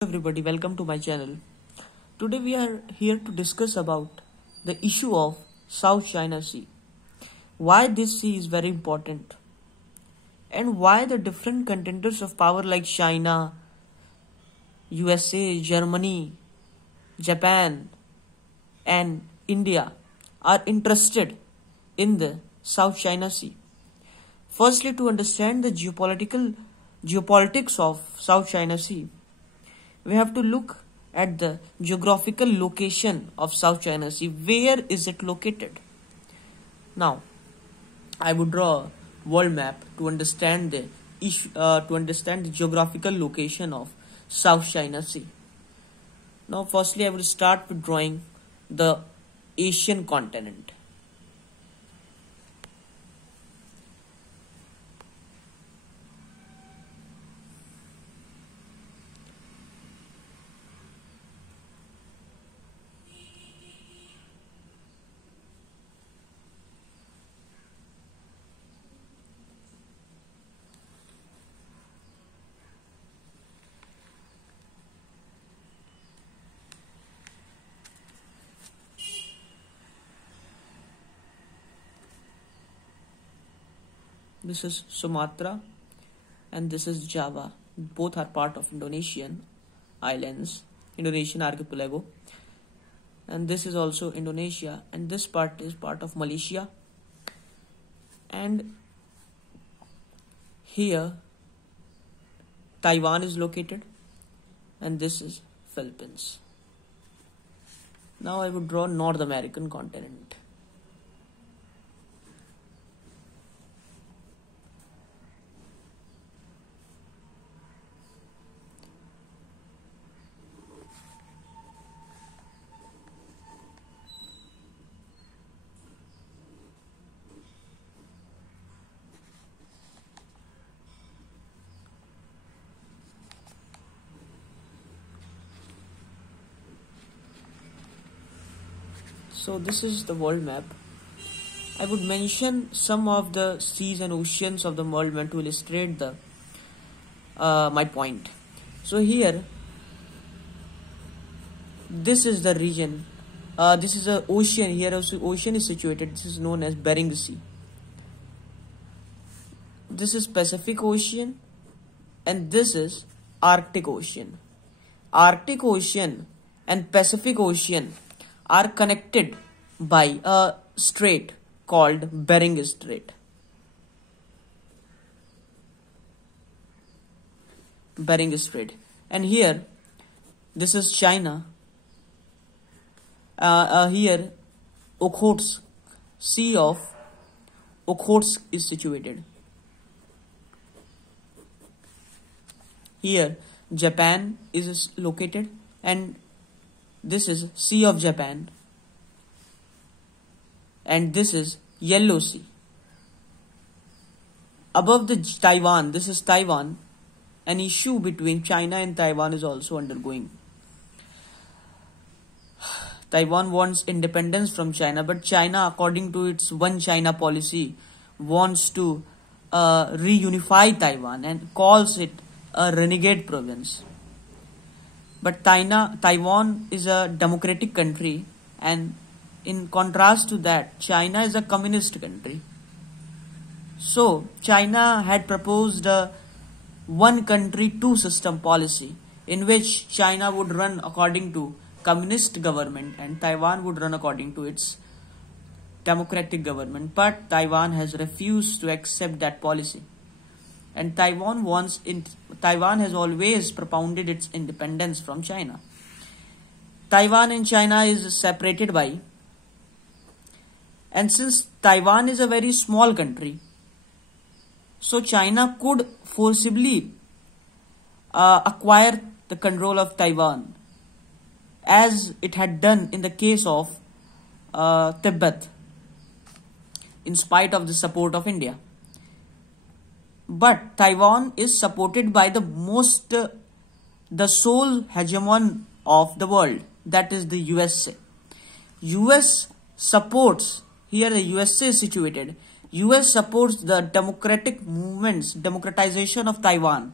Everybody, welcome to my channel. Today we are here to discuss about the issue of South China Sea. Why this sea is very important and why the different contenders of power like China, USA, Germany, Japan and India are interested in the South China Sea. Firstly, to understand the geopolitics of South China Sea, we have to look at the geographical location of South China Sea. Where is it located? Now, I would draw a world map to understand the geographical location of South China Sea. Now, firstly, I will start with drawing the Asian continent. This is Sumatra and this is Java. Both are part of Indonesian islands, Indonesian archipelago. And this is also Indonesia, and this part is part of Malaysia. And here Taiwan is located, and this is Philippines. Now I would draw North American continent. So this is the world map. I would mention some of the seas and oceans of the world map to illustrate the my point. So here, this is the region. This is an ocean. Here also ocean is situated. This is known as Bering Sea. This is Pacific Ocean, and this is Arctic Ocean. Arctic Ocean and Pacific Ocean are connected by a strait called Bering Strait. Bering Strait. And here, this is China. Here, Okhotsk, Sea of Okhotsk is situated. Here, Japan is located, and this is Sea of Japan, and this is Yellow Sea. Above the Taiwan, this is Taiwan. An issue between China and Taiwan is also undergoing. Taiwan wants independence from China, but China, according to its One China policy, wants to reunify Taiwan and calls it a renegade province. But Taiwan is a democratic country, and in contrast to that, China is a communist country. So China had proposed a one country, two system policy, in which China would run according to communist government and Taiwan would run according to its democratic government. But Taiwan has refused to accept that policy. And Taiwan has always propounded its independence from China. Taiwan and China is separated by, and since Taiwan is a very small country, so China could forcibly acquire the control of Taiwan, as it had done in the case of Tibet, in spite of the support of India. But Taiwan is supported by the sole hegemon of the world, that is the USA. US supports, here the USA is situated, US supports the democratic movements, democratization of Taiwan.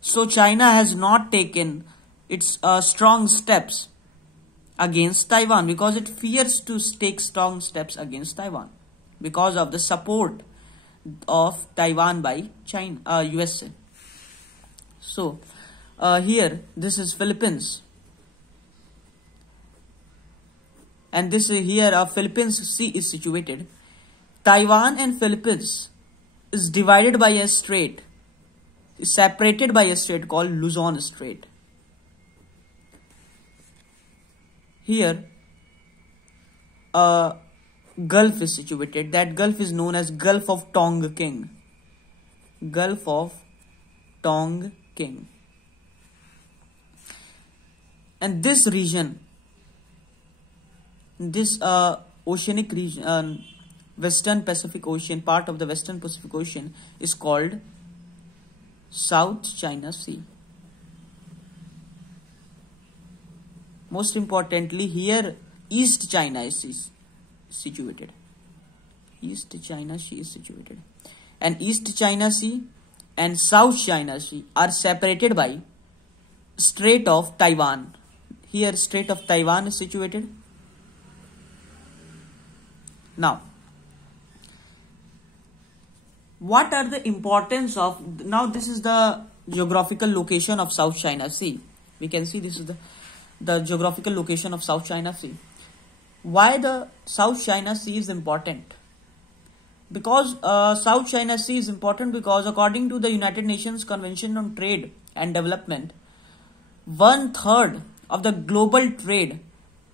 So China has not taken its strong steps against Taiwan because it fears to take strong steps against Taiwan because of the support of Taiwan by China, USA. So here this is Philippines, and this is here Philippines Sea is situated. Taiwan and Philippines is divided by a strait, is separated by a strait called Luzon Strait. Here a gulf is situated. That gulf is known as Gulf of Tonkin. Gulf of Tonkin. And this region, this oceanic region, Western Pacific Ocean, part of the Western Pacific Ocean, is called South China Sea. Most importantly, here East China Sea is situated. East China Sea is situated. And East China Sea and South China Sea are separated by Strait of Taiwan. Here Strait of Taiwan is situated. Now, what are the importance of, now this is the geographical location of South China Sea. We can see this is the geographical location of South China Sea. Why the South China Sea is important? Because South China Sea is important because according to the United Nations Convention on Trade and Development, 1/3 of the global trade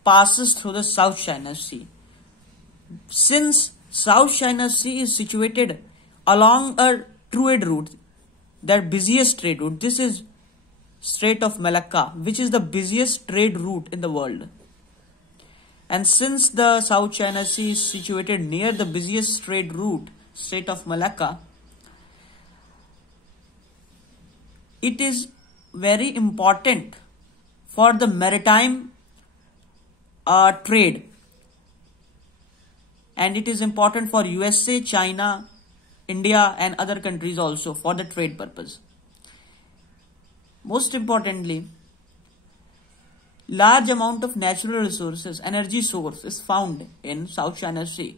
passes through the South China Sea. Since South China Sea is situated along a trade route, their busiest trade route, this is Strait of Malacca, which is the busiest trade route in the world. And since the South China Sea is situated near the busiest trade route, Strait of Malacca, it is very important for the maritime trade, and it is important for USA, China, India and other countries also for the trade purpose. Most importantly, large amount of natural resources, energy source is found in South China Sea.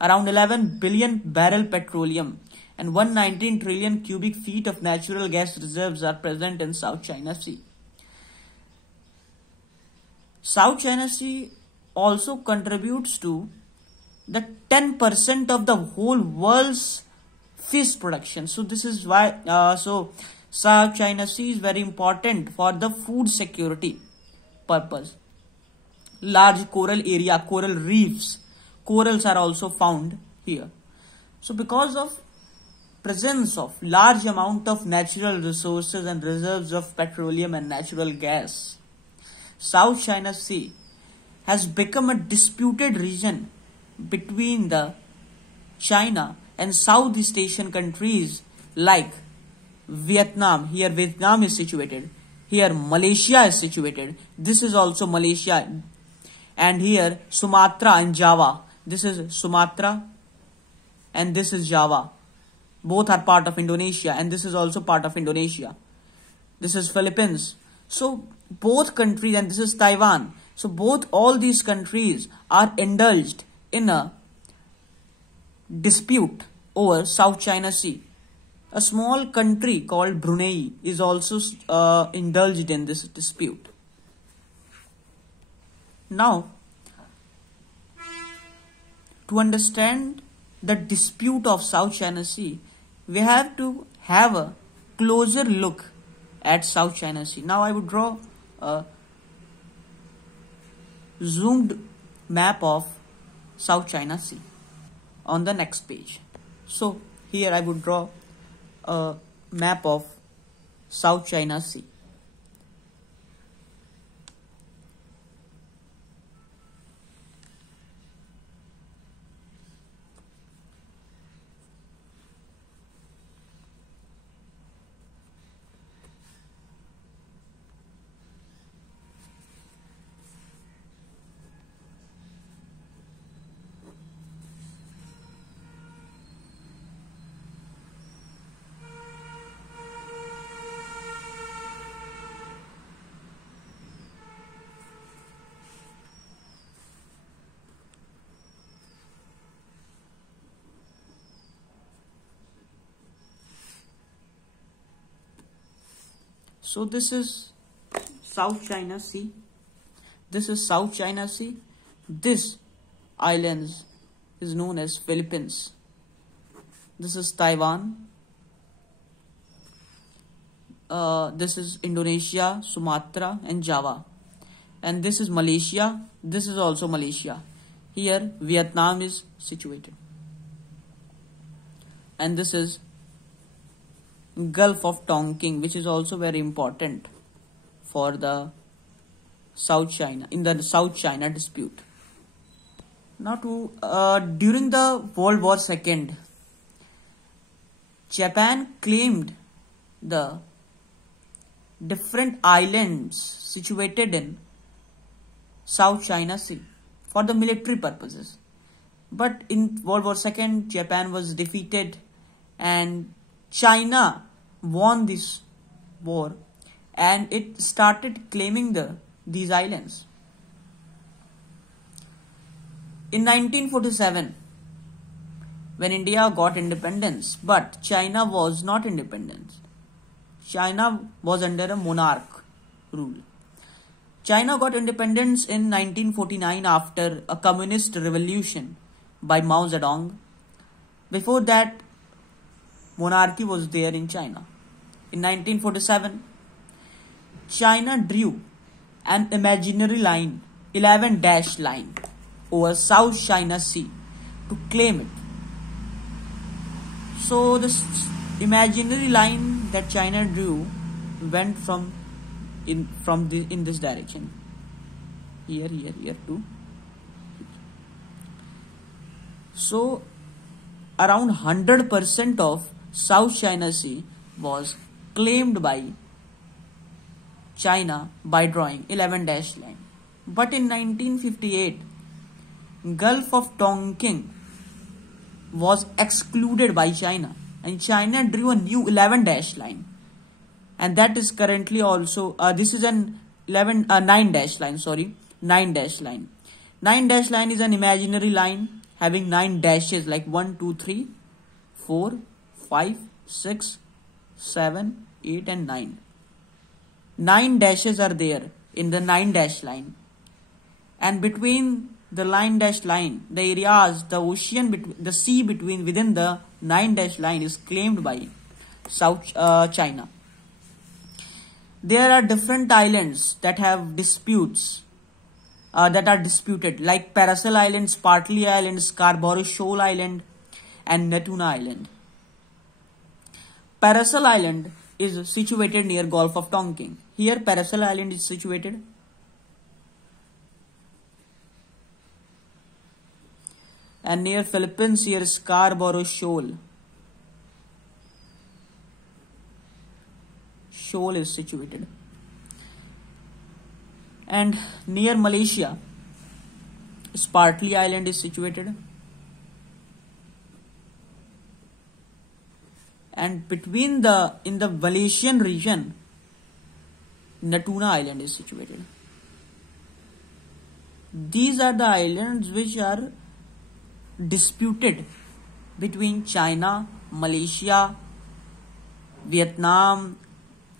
Around 11 billion barrel petroleum and 119 trillion cubic feet of natural gas reserves are present in South China Sea. South China Sea also contributes to the 10% of the whole world's fish production. So this is why South China Sea is very important for the food security purpose. Large coral area, coral reefs, corals are also found here. So because of presence of large amount of natural resources and reserves of petroleum and natural gas, South China Sea has become a disputed region between the China and Southeast Asian countries like Vietnam. Here Vietnam is situated. Here Malaysia is situated. This is also Malaysia. And here Sumatra and Java. This is Sumatra and this is Java. Both are part of Indonesia and this is also part of Indonesia. This is Philippines. So both countries, and this is Taiwan. So all these countries are indulged in a dispute over South China Sea. A small country called Brunei is also indulged in this dispute. Now, to understand the dispute of South China Sea, we have to have a closer look at South China Sea. Now I would draw a zoomed map of South China Sea on the next page. So here I would draw a map of South China Sea. So this is South China Sea. This is South China Sea. This islands is known as Philippines. This is Taiwan. This is Indonesia, Sumatra and Java. And this is Malaysia. This is also Malaysia. Here Vietnam is situated. And this is Gulf of Tonkin, which is also very important for the South China, in the South China dispute. Now during the World War II, Japan claimed the different islands situated in South China Sea for the military purposes. But in World War II, Japan was defeated and China won this war, and it started claiming these islands. In 1947, when India got independence, but China was not independent. China was under a monarch rule. China got independence in 1949 after a communist revolution by Mao Zedong. Before that, monarchy was there in China. In 1947, China drew an imaginary line, 11-dash line, over South China Sea to claim it. So this imaginary line that China drew went in this direction. Here too. So around 100% of South China Sea was claimed by China by drawing 11-dash line. But in 1958, Gulf of Tonkin was excluded by China, and China drew a new 11-dash line, and that is currently also this is an 9-dash line. 9-dash line. 9-dash line is an imaginary line having 9 dashes, like 1, 2, 3, 4, 5, 6, 7, 8 and 9. 9 dashes are there in the 9-dash line, and between the 9-dash line, the areas, the ocean, the sea within the 9-dash line is claimed by South China. There are different islands that have disputes, that are disputed, like Paracel Island, Spratly Island, Scarborough Shoal Island and Natuna Island. Paracel Island is situated near Gulf of Tonkin. Here Paracel Island is situated. And near Philippines, here Scarborough Shoal is situated. And near Malaysia, Spratly Island is situated. And in the Malaysian region, Natuna Island is situated. These are the islands which are disputed between China, Malaysia, Vietnam,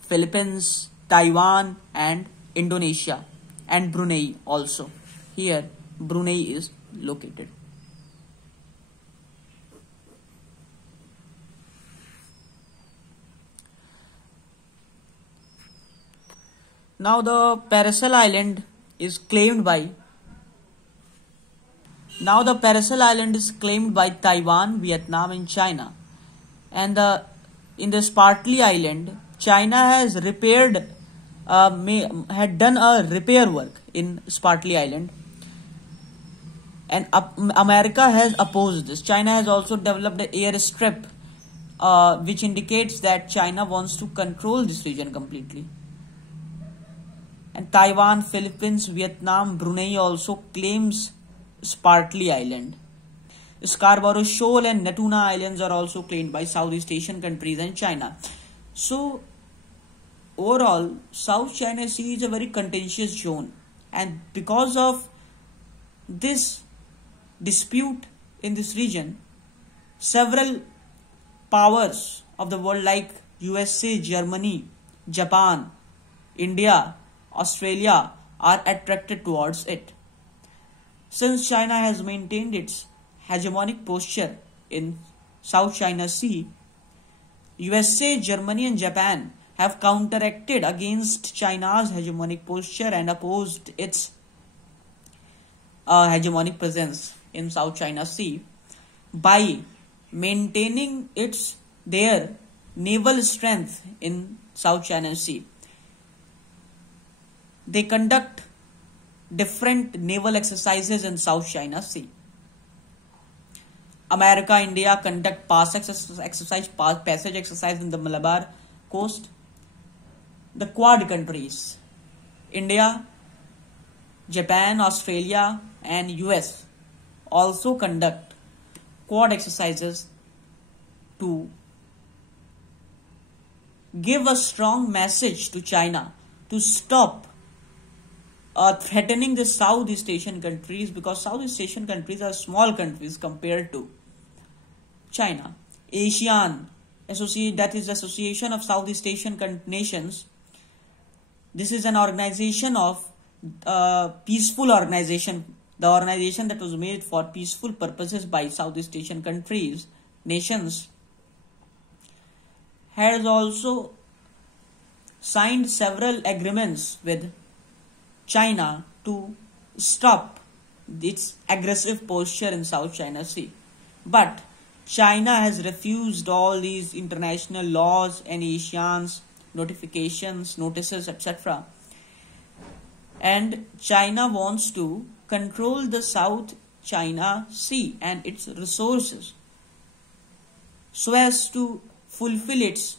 Philippines, Taiwan and Indonesia and Brunei also. Here Brunei is located. Now the Paracel Island is claimed by Taiwan, Vietnam and China. And in the Spratly Island, China has repaired, had done a repair work in Spratly Island. And America has opposed this. China has also developed an airstrip, which indicates that China wants to control this region completely. And Taiwan, Philippines, Vietnam, Brunei also claims Spratly Island. Scarborough Shoal and Natuna Islands are also claimed by Southeast Asian countries and China. So overall, South China Sea is a very contentious zone, and because of this dispute in this region, several powers of the world like USA, Germany, Japan India, Australia are attracted towards it. Since China has maintained its hegemonic posture in South China Sea, USA, Germany and Japan have counteracted against China's hegemonic posture and opposed its hegemonic presence in South China Sea by maintaining their naval strength in South China Sea. They conduct different naval exercises in South China Sea. America, India conduct passage exercise in the Malabar coast. The Quad countries, India, Japan, Australia and US also conduct Quad exercises to give a strong message to China to stop threatening the Southeast Asian countries, because Southeast Asian countries are small countries compared to China. ASEAN, that is Association of Southeast Asian Nations. This is an organization of peaceful organization, the organization that was made for peaceful purposes by Southeast Asian countries, nations, has also signed several agreements with China to stop its aggressive posture in South China Sea. But China has refused all these international laws and ASEAN's notifications, notices, etc. And China wants to control the South China Sea and its resources so as to fulfill its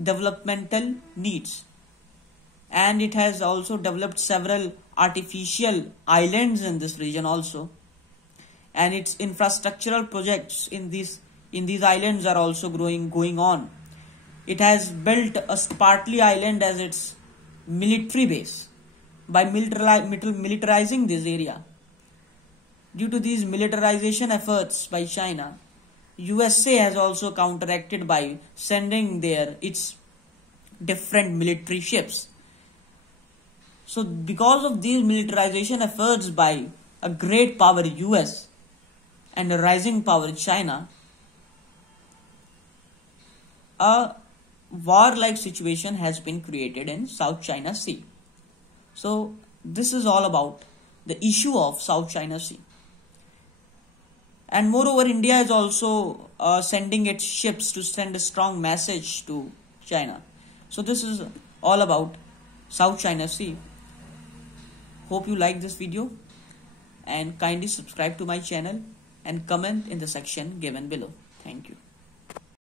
developmental needs. And it has also developed several artificial islands in this region also. And its infrastructural projects in these islands are also going on. It has built a Spratly Island as its military base by militarizing this area. Due to these militarization efforts by China, USA has also counteracted by sending its different military ships. So because of these militarization efforts by a great power US and a rising power China, a war-like situation has been created in South China Sea. So this is all about the issue of South China Sea. And moreover, India is also sending its ships to send a strong message to China. So this is all about South China Sea. Hope you like this video and kindly subscribe to my channel and comment in the section given below. Thank you.